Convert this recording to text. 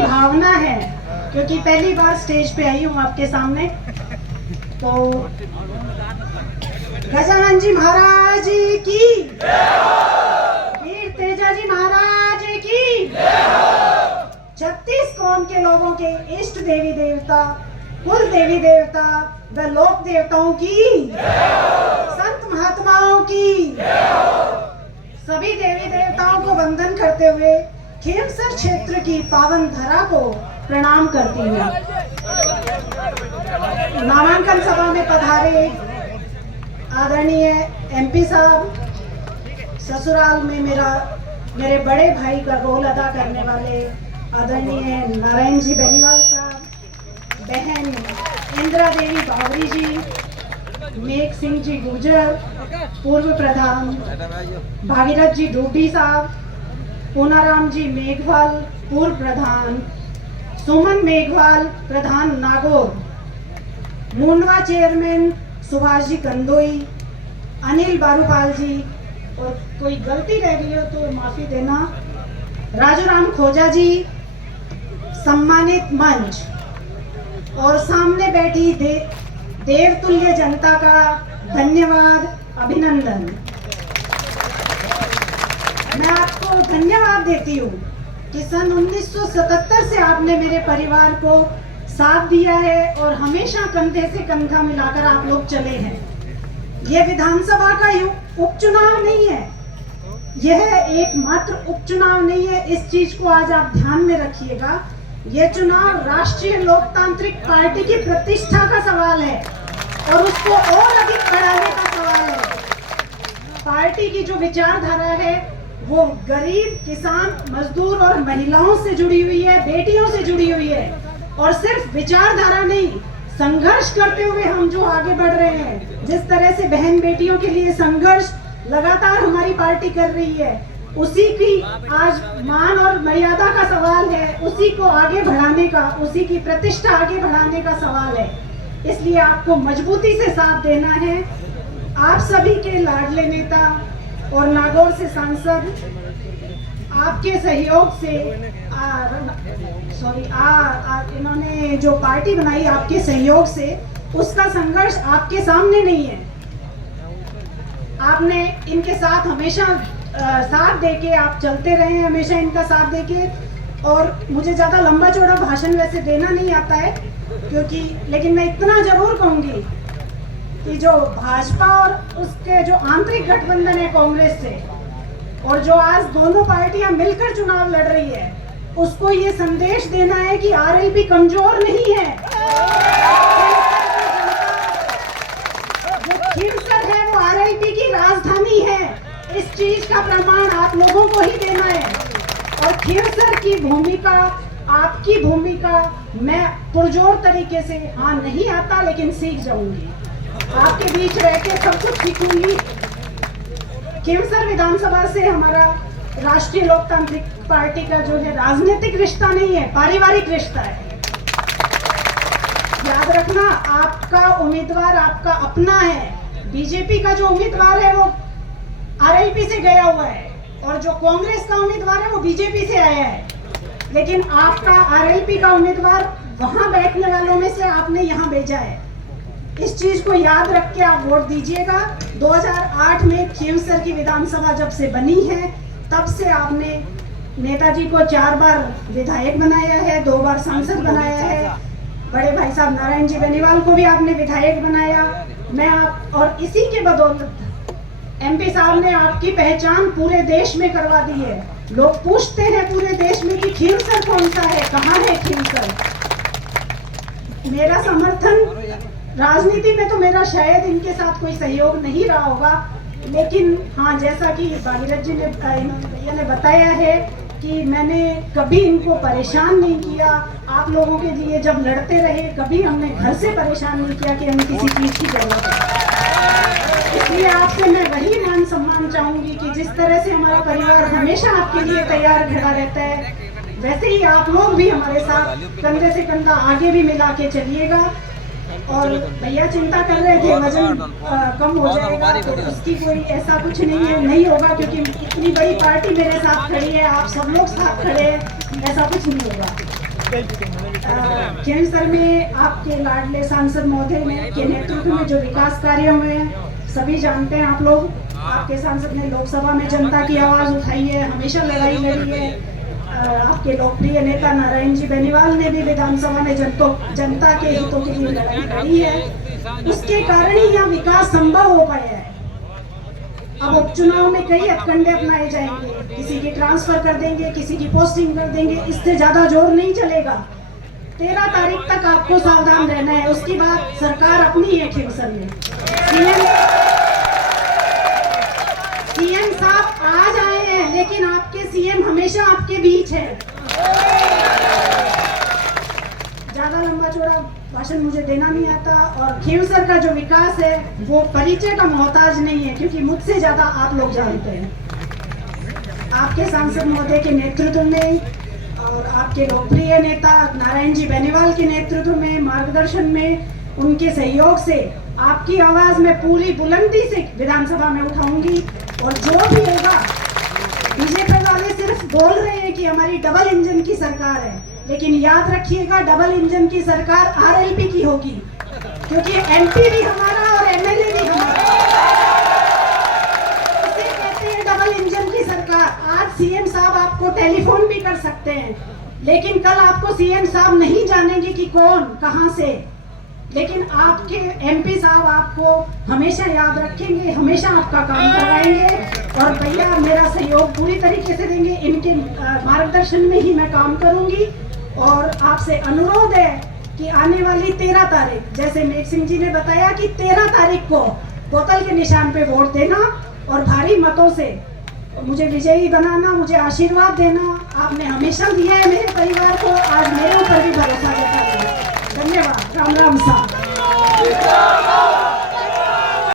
भावना है, क्योंकि पहली बार स्टेज पे आई हूँ आपके सामने। तो गजानन जी महाराज की, वीर तेजा जी महाराज की, 36 कौम के लोगों के इष्ट देवी देवता, कुल देवी देवता व लोक देवताओं की, संत महात्माओं की, सभी देवी देवताओं को वंदन करते हुए खेमसर क्षेत्र की पावन धरा को प्रणाम करती हूँ। नामांकन सभा में पधारे आदरणीय एमपी साहब, ससुराल में मेरे बड़े भाई का रोल अदा करने वाले आदरणीय नारायण जी बेनीवाल साहब, बहन इंदिरा देवी बावरी जी, मेघ सिंह जी गुर्जर पूर्व प्रधान, भागीरथ जी डूडी साहब, पूनाराम जी मेघवाल पूर्व प्रधान, सुमन मेघवाल प्रधान नागौर, मुंडवा चेयरमैन सुभाष जी कंदोई, अनिल बारूपाल जी, और कोई गलती रह गई हो तो माफी देना, राजूराम खोजा जी, सम्मानित मंच और सामने बैठी देवतुल्य जनता का धन्यवाद, अभिनंदन। मैं आपको धन्यवाद देती हूँ कि सन 1977 से आपने मेरे परिवार को साथ दिया है और हमेशा कंधे से कंधा मिलाकर आप लोग चले हैं। यह विधानसभा का उपचुनाव नहीं है, यह एकमात्र उपचुनाव नहीं है, इस चीज को आज आप ध्यान में रखिएगा। यह चुनाव राष्ट्रीय लोकतांत्रिक पार्टी की प्रतिष्ठा का सवाल है और उसको और अधिक बढ़ाने का सवाल है। पार्टी की जो विचारधारा है वो गरीब, किसान, मजदूर और महिलाओं से जुड़ी हुई है, बेटियों से जुड़ी हुई है, और सिर्फ विचारधारा नहीं, संघर्ष करते हुए हम जो आगे बढ़ रहे हैं, जिस तरह से बहन बेटियों के लिए संघर्ष लगातार हमारी पार्टी कर रही है, उसी की आज मान और मर्यादा का सवाल है, उसी को आगे बढ़ाने का, उसी की प्रतिष्ठा आगे बढ़ाने का सवाल है। इसलिए आपको मजबूती से साथ देना है। आप सभी के लाडले नेता और नागौर से सांसद आपके सहयोग से इन्होंने जो पार्टी बनाई आपके सहयोग से, उसका संघर्ष आपके सामने नहीं है। आपने इनके साथ हमेशा साथ देके आप चलते रहे हैं, हमेशा इनका साथ देके। और मुझे ज्यादा लंबा चौड़ा भाषण वैसे देना नहीं आता है, क्योंकि लेकिन मैं इतना जरूर कहूंगी कि जो भाजपा और उसके जो आंतरिक गठबंधन है कांग्रेस से, और जो आज दोनों पार्टियां मिलकर चुनाव लड़ रही है, उसको ये संदेश देना है कि आरएलपी कमजोर नहीं है। जो खीमसर है वो आरएलपी की राजधानी है। इस चीज का प्रमाण आप लोगों को ही देना है। और खीमसर की भूमिका, आपकी भूमिका मैं पुरजोर तरीके से, हाँ नहीं आता लेकिन सीख जाऊंगी, आपके बीच रह के सब कुछ सीखूंगी। खीमसर विधानसभा से हमारा राष्ट्रीय लोकतांत्रिक पार्टी का जो है राजनीतिक रिश्ता नहीं है, पारिवारिक रिश्ता है। याद रखना, आपका उम्मीदवार आपका अपना है। बीजेपी का जो उम्मीदवार है वो आरएलपी से गया हुआ है, और जो कांग्रेस का उम्मीदवार है वो बीजेपी से आया है। लेकिन आपका आरएलपी का उम्मीदवार वहां बैठने वालों में से आपने यहाँ भेजा है। इस चीज को याद रख के आप वोट दीजिएगा। 2008 में खीमसर की विधानसभा जब से बनी है, तब से आपने नेताजी को 4 बार विधायक बनाया है, 2 बार सांसद बनाया है। बड़े भाई साहब नारायण जी बेनीवाल को भी आपने विधायक बनाया। मैं आप और इसी के बदौलत एमपी साहब ने आपकी पहचान पूरे देश में करवा दी है। लोग पूछते हैं पूरे देश में कि खीमसर कौन सा है, कहाँ है खीमसर। मेरा समर्थन राजनीति में तो मेरा शायद इनके साथ कोई सहयोग नहीं रहा होगा, लेकिन हाँ, जैसा कि भागीरथ जी ने भैया ने बताया है कि मैंने कभी इनको परेशान नहीं किया। आप लोगों के लिए जब लड़ते रहे, कभी हमने घर से परेशान नहीं किया कि हमें किसी चीज की जरूरत है। इसलिए आपसे मैं वही मान सम्मान चाहूंगी कि जिस तरह से हमारा परिवार हमेशा आपके लिए तैयार खड़ा रहता है, वैसे ही आप लोग भी हमारे साथ कंधे से कंधा आगे भी मिला के चलिएगा। और भैया चिंता कर रहे थे वजन कम हो जाएगा, तो उसकी कोई ऐसा कुछ नहीं होगा, क्योंकि इतनी बड़ी पार्टी मेरे साथ खड़ी है, आप सब लोग साथ खड़े हैं, ऐसा कुछ नहीं होगा। खींवसर में आपके लाडले सांसद महोदय ने के नेतृत्व में जो विकास कार्य हुए हैं सभी जानते हैं आप लोग। आपके सांसद ने लोकसभा में जनता की आवाज उठाई है, हमेशा लड़ाई लड़ी है। आपके लोकप्रिय नेता नारायण जी बेनीवाल ने भी विधानसभा में जनता के हितों के लिए लड़ाई लड़ी है। उसके कारण ही यहाँ विकास संभव हो पाया है। अब उपचुनाव में कई हथकंडे अपनाए जाएंगे, किसी की ट्रांसफर कर देंगे, किसी की पोस्टिंग कर देंगे, इससे ज्यादा जोर नहीं चलेगा। 13 तारीख तक आपको सावधान रहना है, उसकी बाद सरकार अपनी है खींवसर में। सीएम साहब आज आए हैं, लेकिन आपके सीएम हमेशा आपके बीच है। ज्यादा लंबा चौड़ा भाषण मुझे देना नहीं आता, और खींवसर का जो विकास है वो परिचय का मोहताज नहीं है, क्योंकि मुझसे ज्यादा आप लोग जानते हैं। आपके सांसद महोदय के नेतृत्व में और आपके लोकप्रिय नेता नारायण जी बेनीवाल के नेतृत्व में, मार्गदर्शन में, उनके सहयोग से आपकी आवाज में पूरी बुलंदी से विधानसभा में उठाऊंगी। और जो भी होगा, बीजेपी वाले सिर्फ बोल रहे हैं कि हमारी डबल इंजन की सरकार है, लेकिन याद रखिएगा डबल इंजन की सरकार आरएलपी की होगी, क्योंकि एमपी भी हमारा और एमएलए भी हमारा। इसे कहते हैं डबल इंजन की सरकार। आज सीएम साहब आपको टेलीफोन भी कर सकते हैं, लेकिन कल आपको सीएम साहब नहीं जानेंगे कि कौन कहां से, लेकिन आपके एमपी साहब आपको हमेशा याद रखेंगे, हमेशा आपका काम करवाएंगे। और भैया मेरा सहयोग पूरी तरीके से देंगे, इनके मार्गदर्शन में ही मैं काम करूंगी। और आपसे अनुरोध है कि आने वाली 13 तारीख, जैसे मेघ सिंह जी ने बताया कि 13 तारीख को बोतल के निशान पे वोट देना और भारी मतों से मुझे विजयी बनाना, मुझे आशीर्वाद देना। आपने हमेशा दिया है मेरे परिवार को, आज मेरे ऊपर भी भरोसा जता है। धन्यवाद। राम राम साहब।